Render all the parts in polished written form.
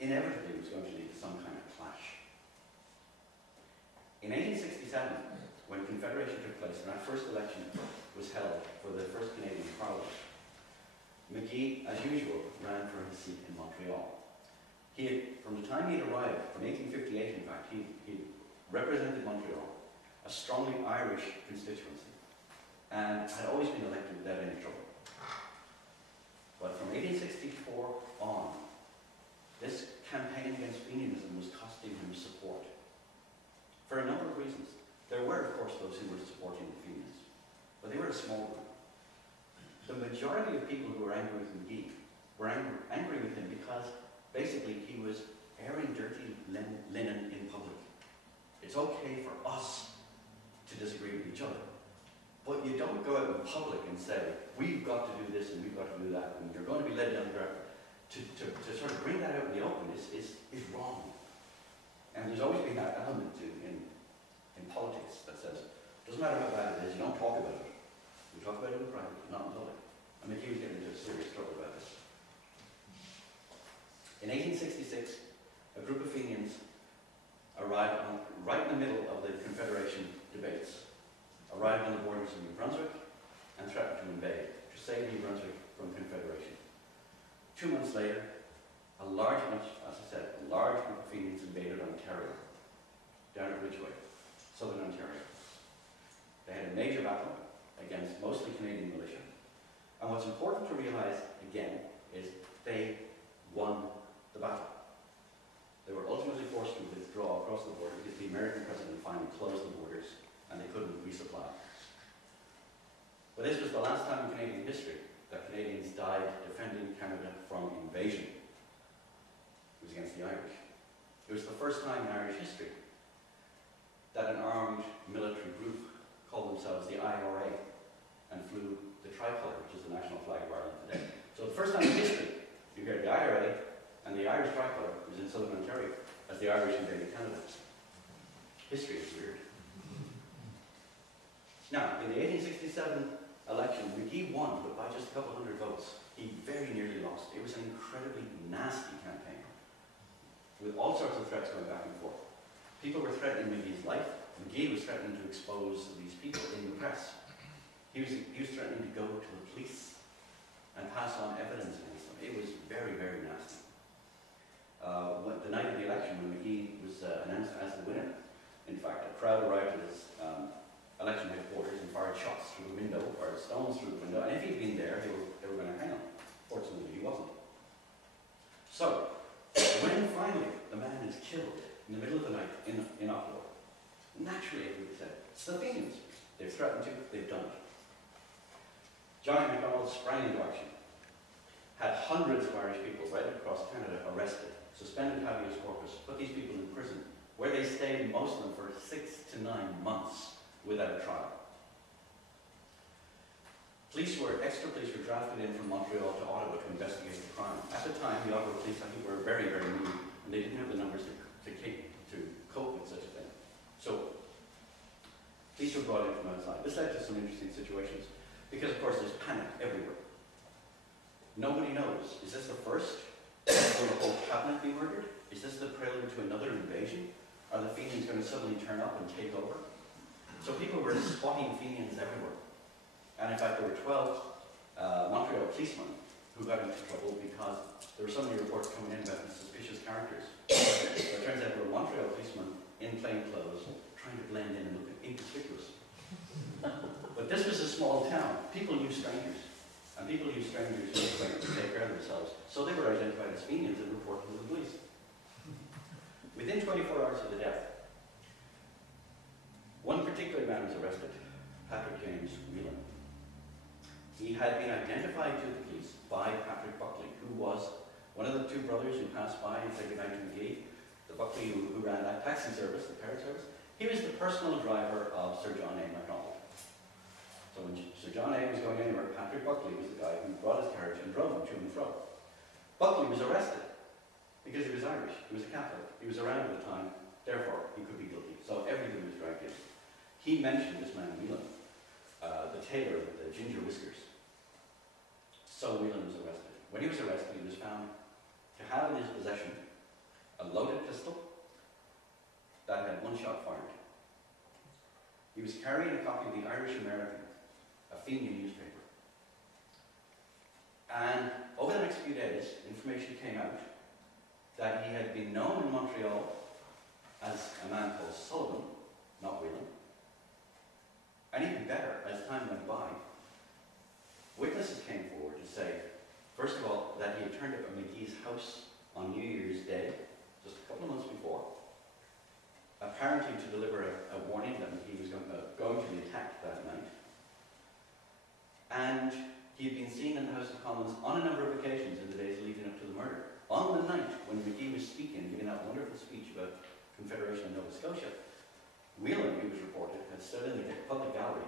inevitably was going to lead to some kind of clash. In 1867, when Confederation took place, and our first election was held for the first Canadian Parliament, McGee, as usual, ran for his seat in Montreal. He had, from the time he had arrived, from 1858 in fact, he represented Montreal, a strongly Irish constituency, and had always been elected without any trouble. But from 1864 on, this campaign against Fenianism was costing him support. For a number of reasons. There were, of course, those who were supporting the Fenians, but they were a small group. The majority of people who were angry with McGee were angry with him because basically he was airing dirty linen in public. It's okay for us to disagree with each other, but you don't go out in public and say, we've got to do this and we've got to do that, and you're going to be led down the road. To sort of bring that out in the open is wrong. And there's always been that element in politics that says, doesn't matter how bad it is, you don't talk about it. You talk about it in private, not in public. I mean, he was getting into serious trouble about this. In 1866, a group of Fenians arrived right in the middle of the Confederation debates, arrived on the borders of New Brunswick and threatened to invade, to save New Brunswick from Confederation. 2 months later, a large bunch, as I said, a large group of Fenians invaded Ontario, down at Ridgeway, southern Ontario. They had a major battle against mostly Canadian militia. And what's important to realize, again, is they won the battle. They were ultimately forced to withdraw across the border because the American president finally closed the borders and they couldn't resupply. But this was the last time in Canadian history that Canadians died defending Canada from invasion. It was against the Irish. It was the first time in Irish history that an armed military group called themselves the IRA and flew the tricolour, which is the national flag of Ireland today. So the first time in history, you hear the IRA and the Irish tricolour was in southern Ontario as the Irish invaded Canada. History is weird. Now, in the 1867 election, McGee won, but by just a couple hundred votes. He very nearly lost. It was an incredibly nasty campaign, with all sorts of threats going back and forth. People were threatening McGee's life. McGee was threatening to expose these people in the press. He was threatening to go to the police and pass on evidence against them. It was very, very nasty. The night of the election, when McGee was announced as the winner, in fact, a crowd arrived at his election headquarters and fired shots through the window, fired stones through the window, and if he'd been there, they were going to hang him. Fortunately, he wasn't. So, when finally the man is killed in the middle of the night in Ottawa, naturally everybody said, it's the Fenians. They've threatened to, they've done it. Johnny MacDonald sprang into action, had hundreds of Irish people right across Canada arrested, suspended habeas corpus, put these people in prison, where they stayed, most of them, for 6 to 9 months without a trial. Extra police were drafted in from Montreal to Ottawa to investigate the crime. At the time, the Ottawa police, I think, were very, very new, and they didn't have the numbers to cope with such a thing. So, police were brought in from outside. This led to some interesting situations, because, of course, there's panic everywhere. Nobody knows. Is this the first? Will the whole cabinet be murdered? Is this the prelude to another invasion? Are the Fenians going to suddenly turn up and take over? So people were spotting Fenians everywhere. And in fact, there were 12 Montreal policemen who got into trouble because there were so many reports coming in about suspicious characters. So it turns out there were Montreal policemen in plain clothes trying to blend in and look inconspicuous. But this was a small town. People knew strangers. And people knew strangers who were going to take care of themselves. So they were identified as Fenians and reported to the police. Within 24 hours of the death, one particular man was arrested, Patrick James Whelan. He had been identified to the police by Patrick Buckley, who was one of the two brothers who passed by and said goodnight to McGee, the Buckley who ran that taxi service, the carriage service. He was the personal driver of Sir John A. Macdonald. So when Sir John A. was going anywhere, Patrick Buckley was the guy who brought his carriage and drove him to and fro. Buckley was arrested because he was Irish, he was a Catholic, he was around at the time, therefore he could be guilty. So everything was dragged in. He mentioned this man Whelan, the tailor with the ginger whiskers. So Whelan was arrested. When he was arrested, he was found to have in his possession He was carrying a copy of the Irish American, a Fenian newspaper. And over the next few days, information came out that he had been known in Montreal as a man called Sullivan, not Whelan. And even better, as time went by, witnesses came forward to say, first of all, that he had turned up at McGee's house on New Year's Day, just a couple of months before, apparently to deliver a warning that he was going to be attacked that night. And he had been seen in the House of Commons on a number of occasions in the days leading up to the murder. On the night when McGee was speaking, giving that wonderful speech about Confederation of Nova Scotia, Whelan, it was reported, had stood in the public gallery,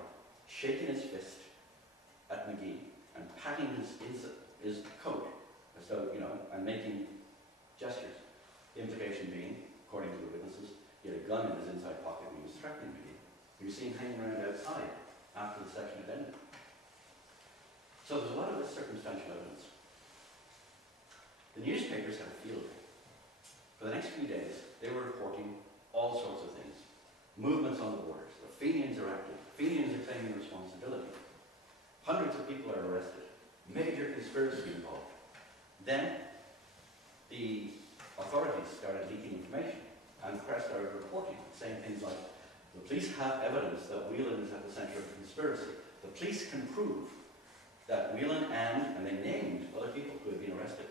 shaking his fist at McGee and patting his coat, as though, and making gestures. The implication being, according to the witnesses, he had a gun in his inside pocket and he was threatening McGee. He was seen hanging around outside after the section had ended. So there's a lot of this circumstantial evidence. The newspapers had a field day. For the next few days, they were reporting all sorts of things. Movements on the borders. The Fenians are active. Fenians are claiming responsibility. Hundreds of people are arrested. Major conspiracy involved. Then, the authorities started leaking information, and the press started reporting, saying things like, the police have evidence that Whelan is at the centre of the conspiracy. The police can prove that Whelan and they named other people who had been arrested,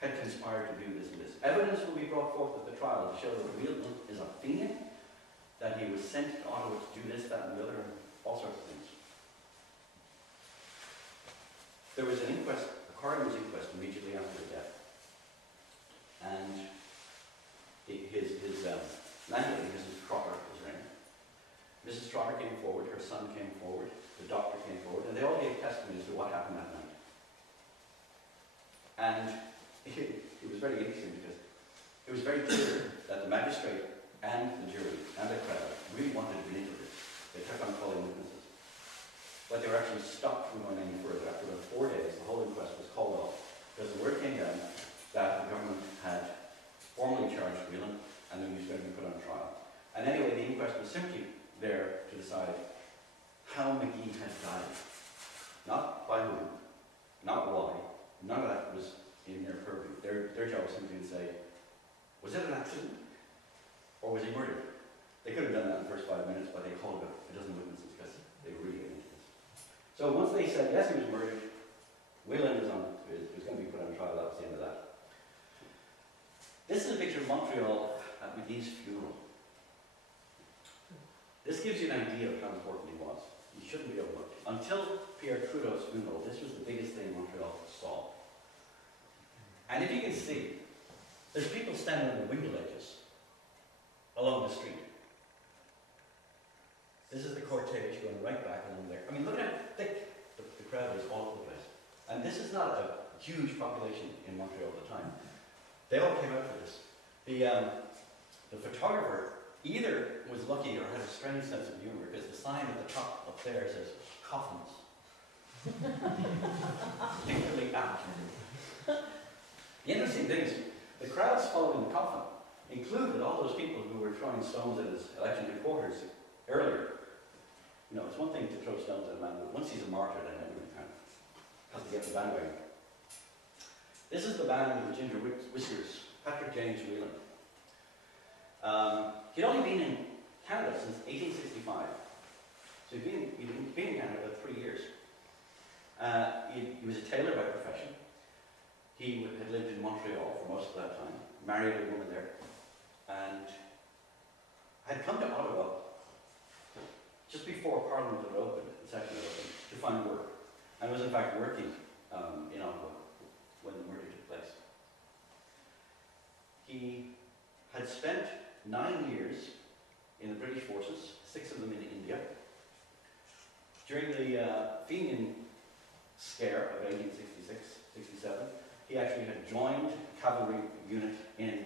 had conspired to do this and this. Evidence will be brought forth at the trial to show that Whelan is a Fenian, that he was sent to Ottawa to do this, that, and the other, all sorts of things. There was an inquest, a coroner's inquest immediately after his death. And his landlady, Mrs. Trotter, was her name. Mrs. Trotter came forward, her son came forward, the doctor came forward, and they all gave testimony as to what happened that night. And it was very interesting because it was very clear that the magistrate and the jury and the crowd really wanted to get into this. They kept on calling witnesses. But they were actually stopped from going any further. After about 4 days, the whole inquest was called off because the word came down that the government had formally charged Whelan and that he was going to be put on trial. And anyway, the inquest was simply there to decide how McGee had died. Not by whom, not why. None of that was in their purview. Their job was simply to say, was it an accident? Or was he murdered? They could have done that in the first 5 minutes, but they called it a dozen witnesses because they were really getting into this. So once they said, yes, he was murdered, Whelan was going to be put on trial. That was the end of that. This is a picture of Montreal at McGee's funeral. This gives you an idea of how important he was. He shouldn't be overlooked. Until Pierre Trudeau's funeral, this was the biggest thing Montreal saw. And if you can see, there's people standing on the window ledges along the street. This is the cortege going right back along there. I mean, look at how thick the crowd is all over the place. And this is not a huge population in Montreal at the time. They all came out for this. The photographer either was lucky or had a strange sense of humor because the sign at the top up there says coffins. Particularly apt. The interesting thing is the crowds following the coffin included all those people who were throwing stones at his election headquarters earlier. It's one thing to throw stones at a man, but once he's a martyr, then everybody kind of has to get the bandwagon. This is the man with the ginger whiskers, Patrick James Whelan. He'd only been in Canada since 1865. So he'd been in Canada about 3 years. He was a tailor by profession. He had lived in Montreal for most of that time, married a woman there, and had come to Ottawa just before Parliament had opened, the session had opened, to find work. And was in fact working in Ottawa when the murder took place. He had spent 9 years in the British forces, 6 of them in India. During the Fenian scare of 1866-67, he actually had joined a cavalry unit in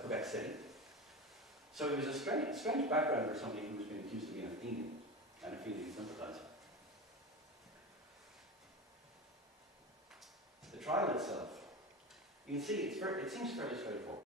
Quebec City. So he was a strange background for somebody who was being accused of being a Fenian and a Fenian sympathizer. The trial itself, you can see it seems fairly straightforward.